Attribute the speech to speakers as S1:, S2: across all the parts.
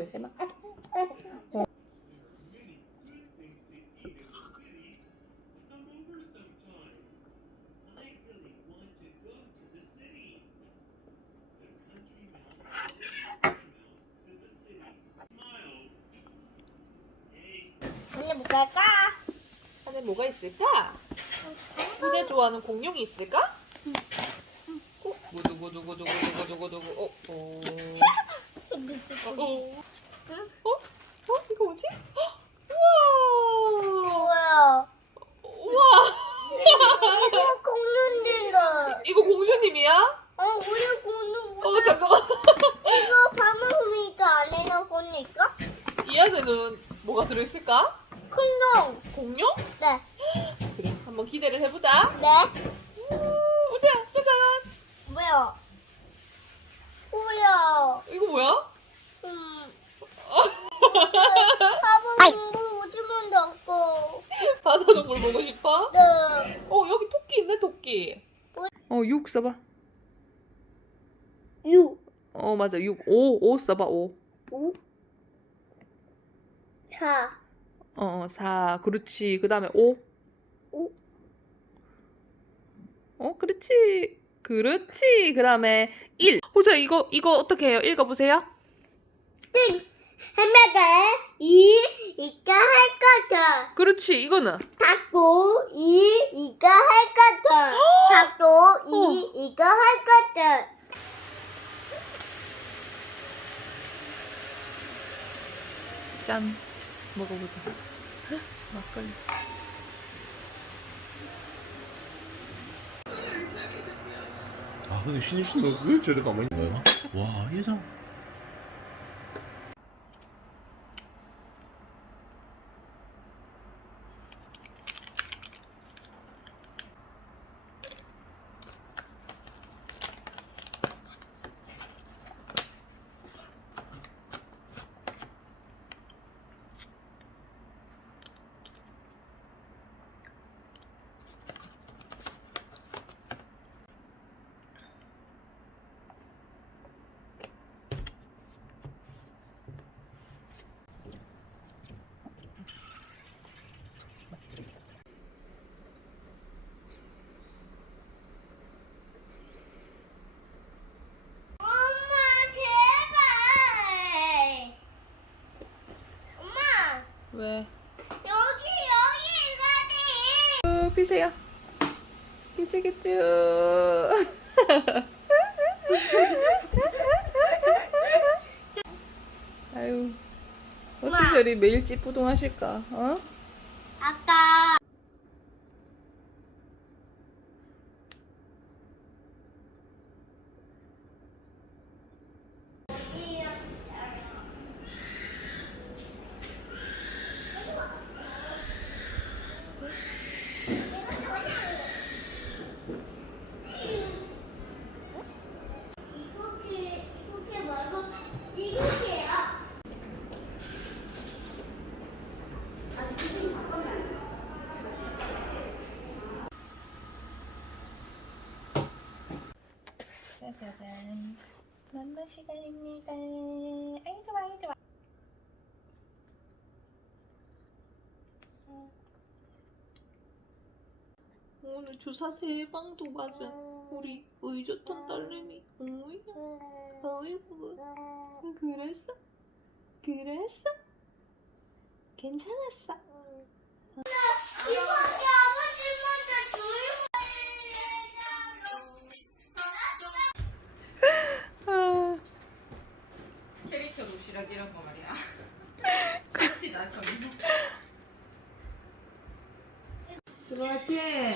S1: 어, 이제 막.
S2: 언니 뭐 갈까?
S1: 안에 뭐가 있을까? 후재 좋아하는 공룡이 있을까? 어? 구두구두구두구두구두구두구. 어? 어? 어? 어? 어? 어? 이거 뭐지? 헉! 우와!
S2: 뭐야?
S1: 우와!
S2: 이거 공룡들다.
S1: 이거 공주님이야?
S2: 어, 우리 공룡.
S1: 어 잠깐만.
S2: 이거 밤을 안에 넣으니까
S1: 이 안에는 뭐가 들어있을까?
S2: 공룡.
S1: 공룡?
S2: 네.
S1: 그래 한번 기대를 해보자.
S2: 네.
S1: 우재 짜잔.
S2: 뭐야? 뭐야?
S1: 이거 뭐야?
S2: 음. 밥은 뭐 오줌은 넣고.
S1: 바다동물 보고 싶어?
S2: 네.
S1: 어 여기 토끼 있네 토끼. 어6 써봐.
S2: 유.
S1: 어 맞아 6 5 5 써봐 5.
S2: 오. 사.
S1: 어 4. 그렇지. 그 다음에 5.
S2: 오.
S1: 어 그렇지. 그렇지. 그 다음에 1. 호자 이거 이거 어떻게 해요? 읽어 보세요.
S2: 띵. 하나가 이 이가 할 거다.
S1: 그렇지. 이거는
S2: 닭도 이 이가 할 거다. 닭도 이 이가 할 거다.
S1: 짠. 먹어보자. 헉, 막걸리.
S3: 아 근데 신입 씨는 왜 저리 가만히 있나요? 와 예장
S2: 엄마 제발. 엄마
S1: 왜?
S2: 여기 여기 이거지.
S1: 쭉 피세요. 기쭈기쭈. 아유, 어찌. 저리 매일 찌뿌둥 하실까? 어?
S2: 아까 이렇게 이렇게 말고 이렇게야.
S1: 짜자잔. 만나 시간입니다. 아이 좋아, 아이 좋아. 오늘 주사 세 방도 맞은. 우리 의젓한 딸내미. 어이야. 어이구. 그랬어? 그랬어? 괜찮았어. 그렇지.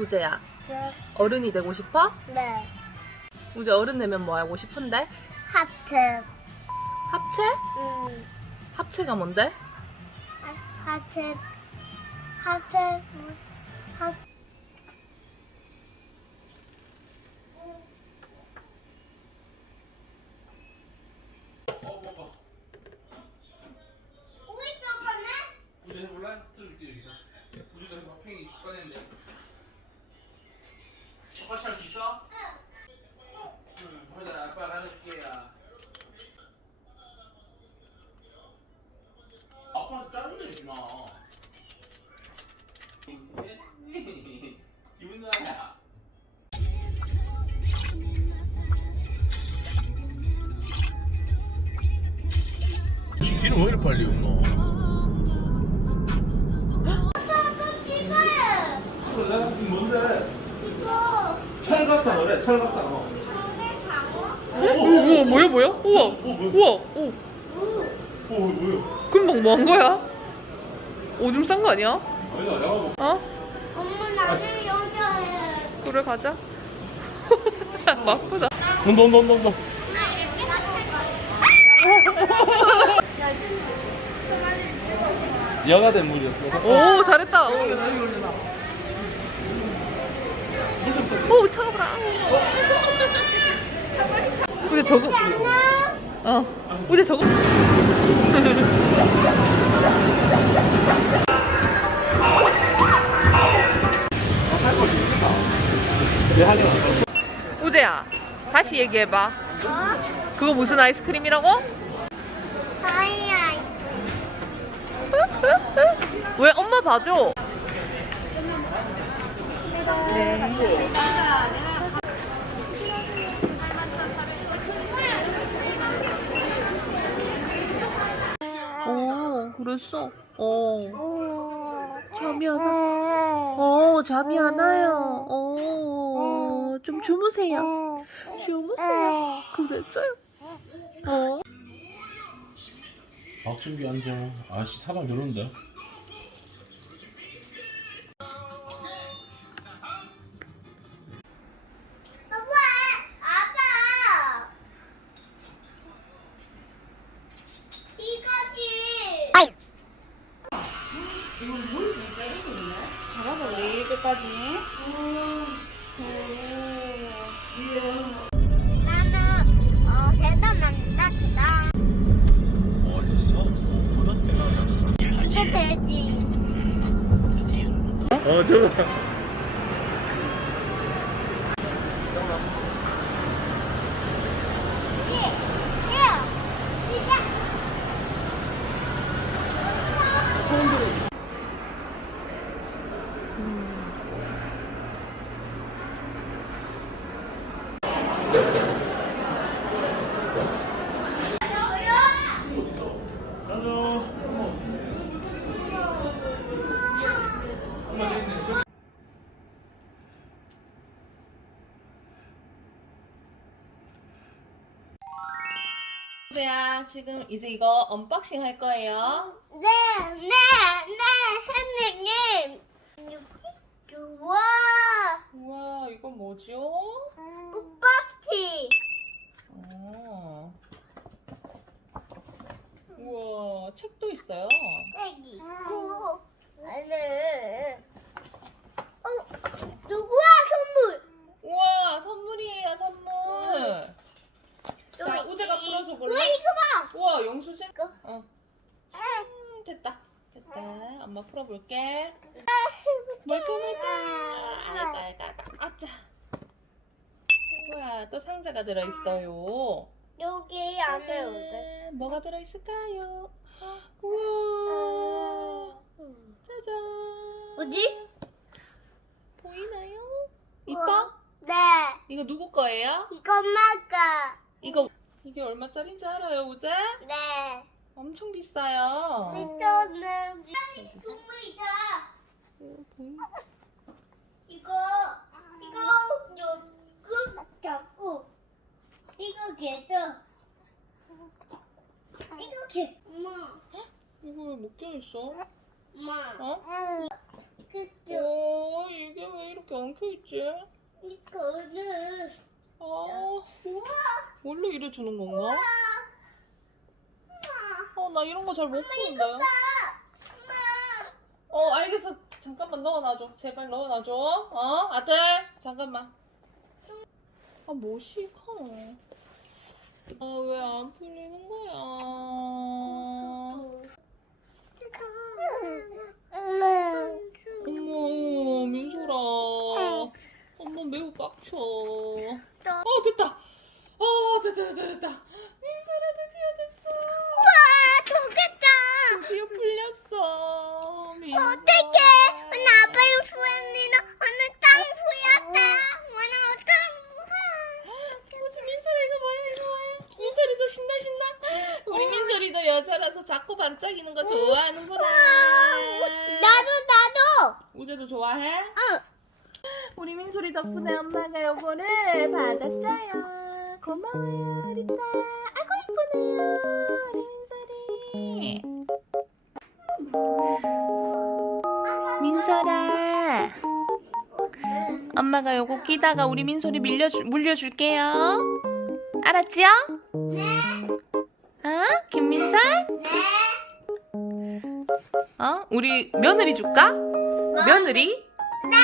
S1: 우재야, 어른이 되고 싶어?
S2: 네,
S1: 우재 어른 되면 뭐 하고 싶은데?
S2: 하트.
S1: 합체?
S2: 음,
S1: 합체가 뭔데?
S2: 하- 하트. 하트. 하트.
S3: 마. 기분 좋아야. 비는 왜 이렇게 빨리 오노?
S2: 이거야.
S3: 내가 뭔데?
S2: 이거.
S3: 철갑상 그래 철갑상 어.
S2: 장어?
S1: 우와, 뭐야, 뭐야? 우와,
S3: 뭐야?
S1: 우와, 오.
S2: 우.
S3: 어 뭐야?
S1: 금방 뭐한 거야? 오줌 싼 거 아니야? 어?
S2: 엄마 나를 여기 해.
S1: 그래, 가자. 바쁘다.
S3: 너너너너 여가 된 물이었어.
S1: 오, 잘했다. 오, 차가워라. 근데 저거. 어. 근데 저거. 우재야, 다시 얘기해봐.
S2: 어?
S1: 그거 무슨 아이스크림이라고?
S2: 아이야.
S1: 왜 엄마 봐줘? 오, 그랬어. 어, 잠이 안 와. 어, 잠이 안 와요. 어, 좀 주무세요. 주무세요. 그랬어요. 어.
S3: 박준기 앉아. 아씨 사람 별론데.
S2: 어 계단 만났다.
S3: 어딨어?
S2: 이게 돼지.
S3: 어 저거.
S1: 제야 지금 이제 이거 언박싱 할 거예요.
S2: 네, 네, 네, 선생님.
S1: 육지? 좋아. 우와 이건 뭐죠?
S2: 꽃박지.
S1: 어. 우와 책도 있어요.
S2: 네, 여기. 고.
S1: 들어있어요.
S2: 여기 안에.
S1: 짜잔, 뭐가 들어있을까요? 우와, 짜잔.
S2: 뭐지?
S1: 보이나요? 이뻐?
S2: 우와. 네.
S1: 이거 누구 거예요?
S2: 이거 엄마가.
S1: 이거 이게 얼마짜리인지 알아요, 우재?
S2: 네.
S1: 엄청 비싸요.
S2: 이거는 동물이다.
S1: 어?
S2: 이거 이거 여그 잡고 이거 개죠. 이거 개. 엄마.
S1: 이거 왜못 껴있어?
S2: 엄마.
S1: 어?
S2: 그죠.
S1: 어, 이게 왜 이렇게 엉켜 있지?
S2: 이거는
S1: 아,
S2: 우와.
S1: 원래 이래 주는 건가? 어, 나 이런 거 잘못 푸는데. 어, 알겠어. 잠깐만 넣어놔줘. 제발 넣어놔줘. 어, 아들? 잠깐만. 아, 뭐 시 커. 아, 왜 안 풀리는 거야? 어머, 민소라. 엄마 매우 빡쳐. 어, 됐다. 어, 됐다, 됐다, 됐다. 민소라 드디어 됐어.
S2: 우와, 좋겠다.
S1: 드디어 풀렸어. 민소라.
S2: 어떡해. 오늘 아빠랑 수연이는 오늘 땅 후였다. 오늘 어떤
S1: 무슨 민소라 이거 뭐야 이거 뭐야? 민소리도 신나 신나. 우리 민소리도 여자라서 자꾸 반짝이는 거 좋아하는구나.
S2: 나도 나도.
S1: 우재도 좋아해?
S2: 응.
S1: 우리 민소리 덕분에 엄마가 요거를 받았어요. 고마워요, 리타. 아이고 이쁘네요, 우리 민소리. 민설아, 엄마가 요거 끼다가 우리 민소리 밀려주, 물려줄게요. 알았지요?
S2: 네.
S1: 어? 김민설?
S2: 네.
S1: 어? 우리 며느리 줄까? 며느리?
S2: 네.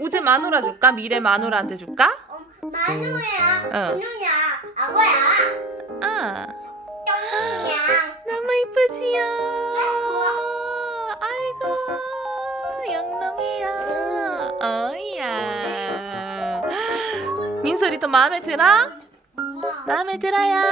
S1: 우재 마누라 줄까? 미래 마누라한테 줄까?
S2: 어, 마누야.
S1: 응.
S2: 누냐? 아고야.
S1: 아,
S2: 똥이야.
S1: 너무 이쁘지요? 아이고, 영롱이야. 어이야. 민소리도 마음에 들어?
S2: 엄마.
S1: 마음에 들어요?